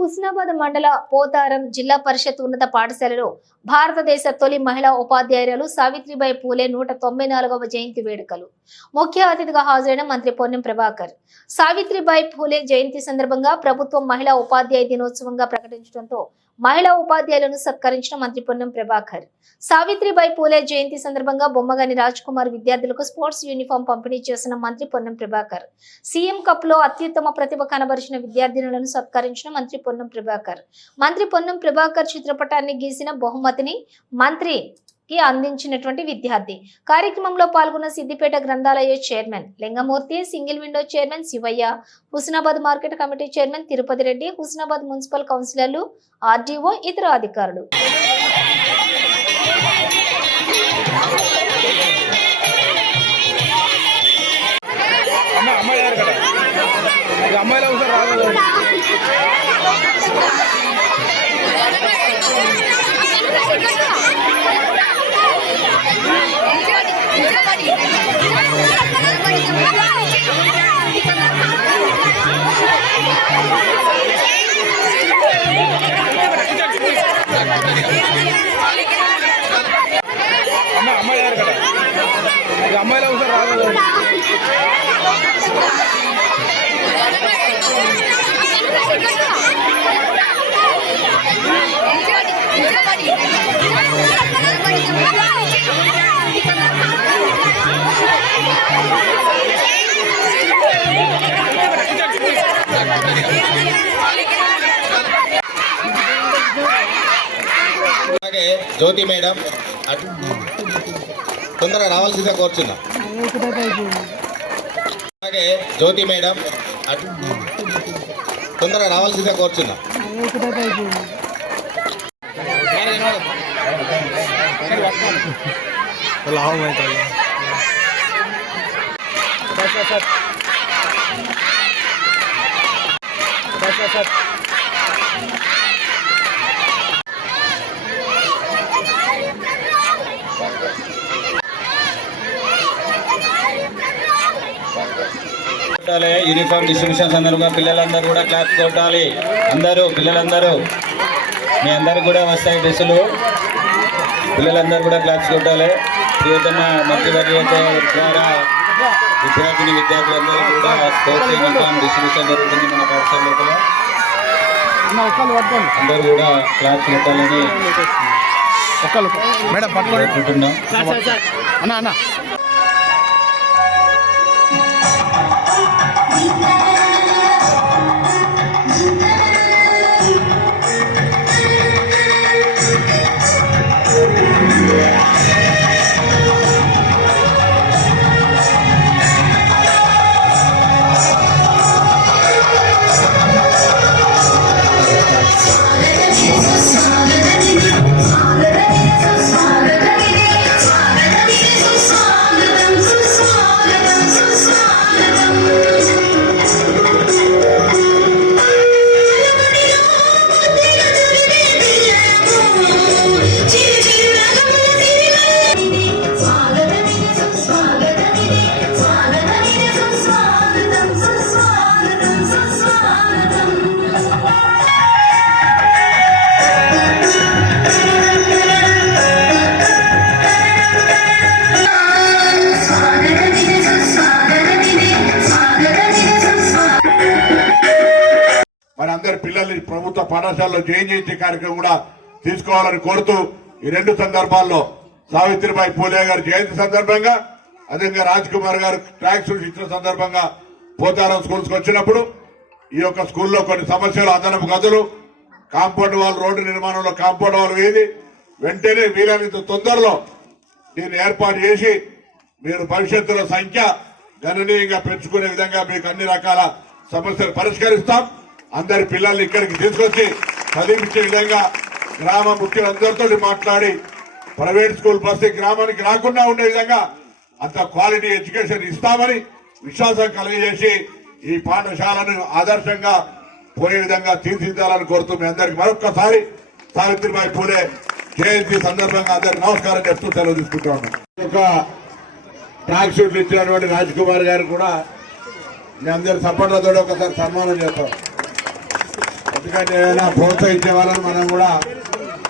హుస్నాబాద్ మండల పోతారం జిల్లా పరిషత్ ఉన్నత పాఠశాలలో భారతదేశ తొలి మహిళా ఉపాధ్యాయురాలు సావిత్రిబాయి పూలే 194వ జయంతి వేడుకలు ముఖ్య అతిథిగా హాజరైన మంత్రి పొన్నం ప్రభాకర్. సావిత్రిబాయి పూలే జయంతి సందర్భంగా ప్రభుత్వం మహిళా ఉపాధ్యాయ దినోత్సవంగా ప్రకటించడంతో మహిళా ఉపాధ్యాయులను సత్కరించిన మంత్రి పొన్నం ప్రభాకర్. సావిత్రిబాయి పూలే జయంతి సందర్భంగా బొమ్మగాని రాజ్ కుమార్ విద్యార్థులకు స్పోర్ట్స్ యూనిఫామ్ పంపిణీ చేసిన మంత్రి పొన్నం ప్రభాకర్. సీఎం కప్ లో అత్యుత్తమ ప్రతిభ కనబరిచిన విద్యార్థినులను సత్కరించిన మంత్రి పొన్నం ప్రభాకర్. మంత్రి పొన్నం ప్రభాకర్ చిత్రపటాన్ని గీసిన బహుమతిని మంత్రికి అందించినటువంటి విద్యార్థి. కార్యక్రమంలో పాల్గొన్న సిద్దిపేట గ్రంథాలయ chairman Lingamurthy, single window chairman Shivayya, Husnabad market committee chairman Tirupati Reddy, Husnabad municipal కౌన్సిలర్లు, ఆర్డీఓ, ఇతర అధికారులు. అలాగే జ్యోతి మేడం తొందరగా రావాల్సిందిగా కోరుచున్నా. అలాగే జ్యోతి మేడం తొందరగా రావాల్సిందిగా కోరుచున్నా. యూనిఫామ్ డిస్ట్రిబ్యూషన్ సందర్భంగా పిల్లలందరూ కూడా క్లాస్ కొట్టాలి. పిల్లలందరూ మీ అందరికి కూడా వస్తాయి డ్రెస్సులు. పిల్లలందరూ కూడా క్లాస్ కొట్టాలి. ప్రియతమ మంత్రివర్యుల ద్వారా విద్యార్థులందరూ కూడా స్పోర్ట్స్ యూనిఫామ్ డిస్ట్రిబ్యూషన్ జరుగుతుంది మన పాఠశాల లోపల. అందరూ కూడా క్లాస్ కొట్టాలని అనుకుంటున్నాం. అందరి పిల్లల్ని ప్రభుత్వ పాఠశాలలో జాయిన్ చేసే కార్యక్రమం కూడా తీసుకోవాలని కోరుతూ ఈ రెండు సందర్భాల్లో సావిత్రిబాయి పూలే గారి జయంతి సందర్భంగా అదేవిధంగా రాజ్ కుమార్ గారు ట్రాక్ షూట్ ఇచ్చిన సందర్భంగా పోతారం స్కూల్స్ కు వచ్చినప్పుడు ఈ యొక్క స్కూల్లో కొన్ని సమస్యలు, అదనపు గదులు, కాంపౌండ్ వాల్, రోడ్డు నిర్మాణంలో కాంపౌండ్ వాల్ వేది వెంటనే వీలైనంత తొందరలో దీన్ని ఏర్పాటు చేసి మీరు భవిష్యత్తులో సంఖ్య గణనీయంగా పెంచుకునే విధంగా మీకు అన్ని రకాల సమస్యలు పరిష్కరిస్తాం. అందరి పిల్లల్ని ఇక్కడికి తీసుకొచ్చి చదివించే విధంగా గ్రామ ముఖ్యులందరితో మాట్లాడి ప్రైవేట్ స్కూల్ బస్సు గ్రామానికి రాకుండా ఉండే విధంగా అంత క్వాలిటీ ఎడ్యుకేషన్ ఇస్తామని విశ్వాసం కలిగజేసి ఈ పాఠశాలను ఆదర్శంగా పోయే విధంగా తీర్చిదిద్దాలని కోరుతూ మీ అందరికి మరొక్కసారి సావిత్రిబాయి పూలే జయంతి సందర్భంగా అందరికి నమస్కారం చెప్తూ సెలవు తీసుకుంటా ఉన్నాం. ట్రాక్ షూట్లు ఇచ్చినటువంటి రాజ్ కుమార్ గారు కూడా మీ అందరి సపోర్ట్లతో ఒకసారి సన్మానం చేస్తాం. ఎందుకంటే ఏదైనా ప్రోత్సహించే వాళ్ళని మనం కూడా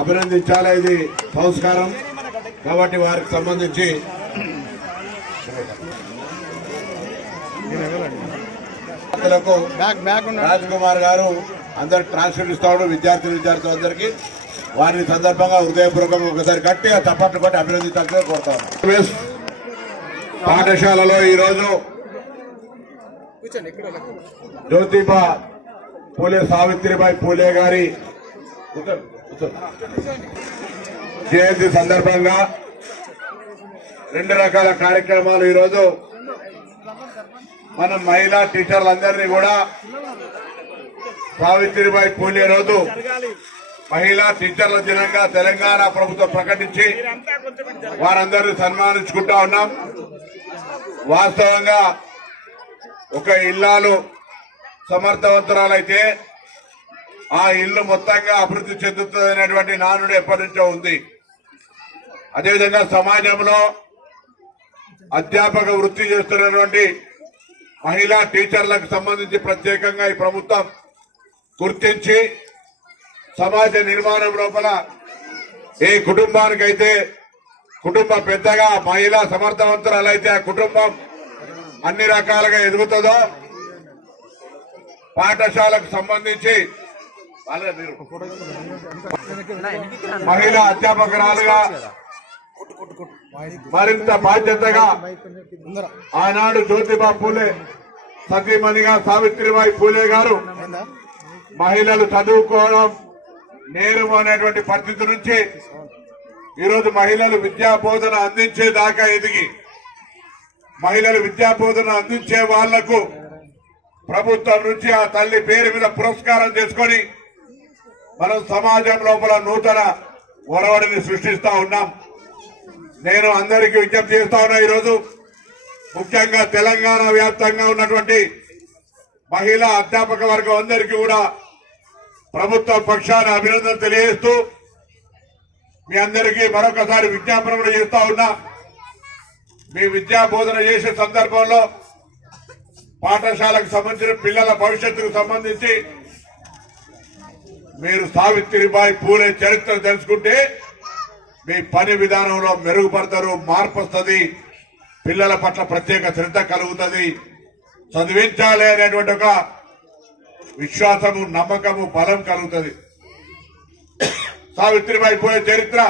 అభినందించాలి. ఇది సంస్కారం కాబట్టి వారికి సంబంధించి రాజ్ కుమార్ గారు అందరు ట్రాన్స్ఫర్ ఇస్తాడు విద్యార్థులందరికీ. వారిని సందర్భంగా హృదయపూర్వకంగా ఒకసారి గట్టిగా చప్పట్లు కొట్టి అభినందించాలని కోరుతాను. పాఠశాలలో ఈరోజు జ్యోతిబా పూలే సావిత్రిబాయి పూలే గారి జయంతి సందర్భంగా 2 రకాల కార్యక్రమాలు ఈరోజు మనం మహిళా టీచర్లందరినీ కూడా సావిత్రిబాయి పూలే రోజు మహిళా టీచర్ల దినంగా తెలంగాణ ప్రభుత్వం ప్రకటించి వారందరినీ సన్మానించుకుంటా ఉన్నాం. వాస్తవంగా ఒక ఇల్లాలు సమర్థవంతురాలైతే ఆ ఇల్లు మొత్తంగా అభివృద్ధి చెందుతుంది అనేటువంటి నానుడు ఎప్పటి నుంచో ఉంది. అదేవిధంగా సమాజంలో అధ్యాపక వృత్తి చేస్తున్నటువంటి మహిళా టీచర్లకు సంబంధించి ప్రత్యేకంగా ఈ ప్రభుత్వం గుర్తించి సమాజ నిర్మాణం లోపల ఏ కుటుంబానికైతే కుటుంబ పెద్దగా మహిళా సమర్థవంతురాలైతే ఆ కుటుంబం అన్ని రకాలుగా ఎదుగుతుందో పాఠశాలకు సంబంధించి మహిళా అధ్యాపకురాలుగా మరింత బాధ్యతగా ఆనాడు జ్యోతిబా పూలే సతీమణిగా సావిత్రిబాయి పూలే గారు మహిళలు చదువుకోవడం నేరం అనేటువంటి పరిస్థితి నుంచి ఈరోజు మహిళలు విద్యాబోధన అందించేదాకా ఎదిగి మహిళలు విద్యాబోధన అందించే వాళ్లకు ప్రభుత్వం నుంచి ఆ తల్లి పేరు మీద పురస్కారం చేసుకొని మనం సమాజం లోపల నూతన ఒరవడిని సృష్టిస్తా ఉన్నాం. నేను అందరికీ విజ్ఞప్తి చేస్తా ఉన్నా. ఈరోజు ముఖ్యంగా తెలంగాణ వ్యాప్తంగా ఉన్నటువంటి మహిళా అధ్యాపక వర్గం అందరికీ కూడా ప్రభుత్వ పక్షాన అభినందన తెలియజేస్తూ మీ అందరికీ మరొకసారి విజ్ఞాపన కూడా చేస్తా ఉన్నా. మీ విద్యా బోధన చేసే సందర్భంలో పాఠశాలకు సంబంధించిన పిల్లల భవిష్యత్తుకు సంబంధించి మీరు సావిత్రిబాయి పూలే చరిత్ర తెలుసుకుంటే మీ పని విధానంలో మెరుగుపడతారు, మార్పు వస్తుంది, పిల్లల పట్ల ప్రత్యేక శ్రద్ధ కలుగుతుంది, చదివించాలి అనేటువంటి ఒక విశ్వాసము, నమ్మకము, బలం కలుగుతుంది. సావిత్రిబాయి పూలే చరిత్ర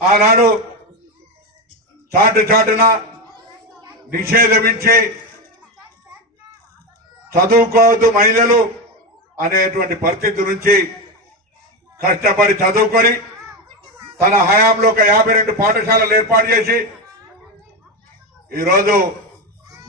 ఆనాడు చాటున నిషేధమించి చదువుకోవద్దు మహిళలు అనేటువంటి పరిస్థితి నుంచి కష్టపడి చదువుకొని తన హయాంలో ఒక 52 పాఠశాలలు ఏర్పాటు చేసి ఈరోజు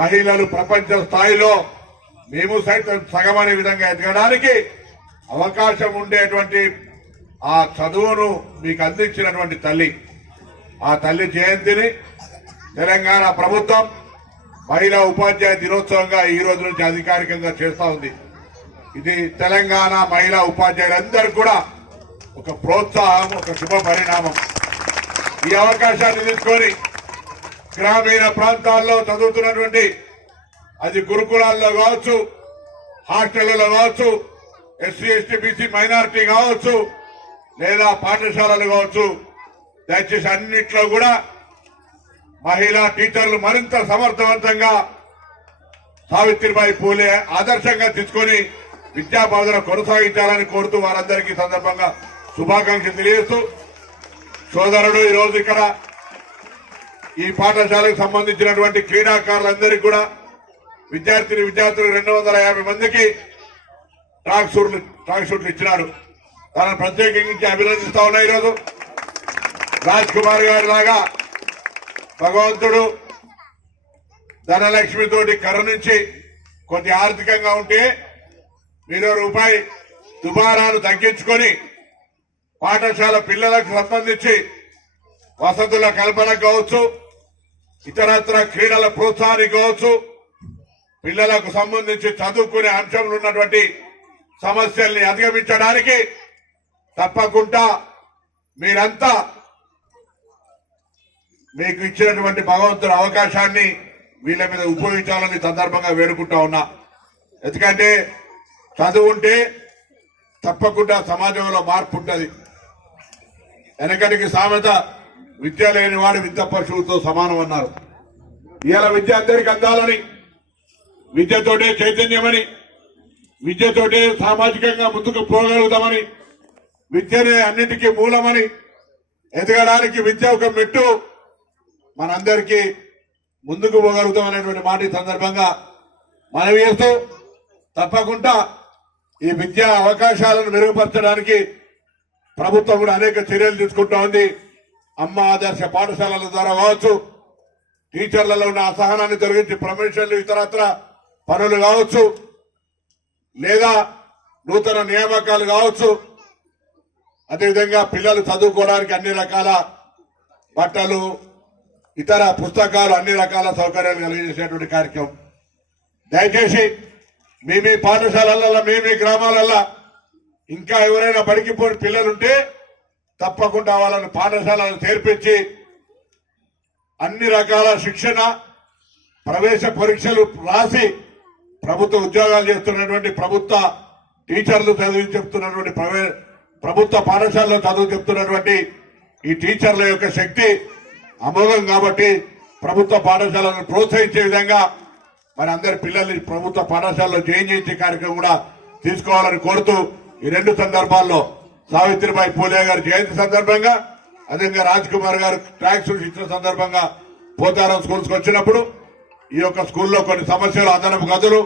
మహిళలు ప్రపంచ స్థాయిలో మేము సైతం సగమనే విధంగా ఎదగడానికి అవకాశం ఉండేటువంటి ఆ చదువును మీకు అందించినటువంటి తల్లి, ఆ తల్లి జయంతిని తెలంగాణ ప్రభుత్వం మహిళా ఉపాధ్యాయ దినోత్సవంగా ఈ రోజు నుంచి అధికారికంగా చేస్తా ఉంది. ఇది తెలంగాణ మహిళా ఉపాధ్యాయులందరూ కూడా ఒక ప్రోత్సాహం, ఒక శుభ పరిణామం. ఈ అవకాశాన్ని తీసుకొని గ్రామీణ ప్రాంతాల్లో చదువుతున్నటువంటి అది గురుకులాల్లో కావచ్చు, హాస్టళ్లలో కావచ్చు, ఎస్సీ ఎస్టీ బీసీ మైనారిటీ కావచ్చు, లేదా పాఠశాలలు కావచ్చు, దయచేసి అన్నిట్లో కూడా మహిళా టీచర్లు మరింత సమర్థవంతంగా సావిత్రిబాయి పూలే ఆదర్శంగా తీసుకొని విద్యా బోధన కొనసాగించాలని కోరుతూ వారందరికీ సందర్భంగా శుభాకాంక్షలు తెలియజేస్తూ, సోదరుడు ఈరోజు ఇక్కడ ఈ పాఠశాలకు సంబంధించినటువంటి క్రీడాకారులందరికీ కూడా విద్యార్థులు 250 మందికి ట్రాక్ షూట్లు ఇచ్చినాడు. తనను ప్రత్యేకించి అభినందిస్తా ఉన్నా. ఈరోజు రాజ్ కుమార్ గారి లాగా భగవంతుడు ధనలక్ష్మితోటి కరుణించి కొద్ది ఆర్థికంగా ఉంటే ₹1 దుబారాను తగ్గించుకొని పాఠశాల పిల్లలకు సంబంధించి వసతుల కల్పన కావచ్చు, ఇతరత్ర క్రీడల ప్రోత్సాహానికి కావచ్చు, పిల్లలకు సంబంధించి చదువుకునే అంశంలో ఉన్నటువంటి సమస్యల్ని అధిగమించడానికి తప్పకుండా మీరంతా మీకు ఇచ్చినటువంటి భగవంతుడి అవకాశాన్ని వీళ్ళ మీద ఉపయోగించాలని సందర్భంగా వేడుకుంటా ఉన్నా. ఎందుకంటే చదువు ఉంటే తప్పకుండా సమాజంలో మార్పు ఉంటుంది. వెనకటికి సామెత విద్య లేని వాడు విద్య పశువుతో సమానం అన్నారు. ఇవాళ విద్య అందరికి అందాలని, విద్యతోటే చైతన్యమని, విద్యతోటే సామాజికంగా ముందుకు పోగలుగుతామని, విద్యనే అన్నిటికీ మూలమని, ఎదగడానికి విద్య ఒక మెట్టు, మనందరికీ ముందుకు పోగలుగుతాం అనేటువంటి మాట ఈ సందర్భంగా మనవి చేస్తూ, తప్పకుండా ఈ విద్యా అవకాశాలను మెరుగుపరచడానికి ప్రభుత్వం కూడా అనేక చర్యలు తీసుకుంటా ఉంది. అమ్మ ఆదర్శ పాఠశాలల ద్వారా కావచ్చు, టీచర్లలో ఉన్న అసహనాన్ని తొలగించి ప్రమోషన్లు ఇతరత్ర పనులు కావచ్చు, లేదా నూతన నియామకాలు కావచ్చు, అదేవిధంగా పిల్లలు చదువుకోవడానికి అన్ని రకాల బట్టలు, ఇతర పుస్తకాలు, అన్ని రకాల సౌకర్యాలు కలిగజేసేటువంటి కార్యక్రమం. దయచేసి మీ పాఠశాలలలో, మీ గ్రామాలలో ఇంకా ఎవరైనా బడికిపోయిన పిల్లలుంటే తప్పకుండా వాళ్ళని పాఠశాలను చేర్పించి అన్ని రకాల శిక్షణ, ప్రవేశ పరీక్షలు రాసి ప్రభుత్వ ఉద్యోగాలు చేస్తున్నటువంటి ప్రభుత్వ టీచర్లు చదువు చెప్తున్నటువంటి ప్రభుత్వ పాఠశాలలో చదువు చెప్తున్నటువంటి ఈ టీచర్ల యొక్క శక్తి అమోఘం. కాబట్టి ప్రభుత్వ పాఠశాలను ప్రోత్సహించే విధంగా మరి అందరి పిల్లల్ని ప్రభుత్వ పాఠశాలలో జాయిన్ చేసే కార్యక్రమం కూడా తీసుకోవాలని కోరుతూ, ఈ రెండు సందర్భాల్లో సావిత్రిబాయి పూలే గారి జయంతి సందర్భంగా, అదేవిధంగా రాజ్ కుమార్ గారు ట్రాక్ షూస్ ఇచ్చిన సందర్భంగా పోతారం స్కూల్స్కి వచ్చినప్పుడు ఈ యొక్క స్కూల్లో కొన్ని సమస్యలు, అదనపు గదులు,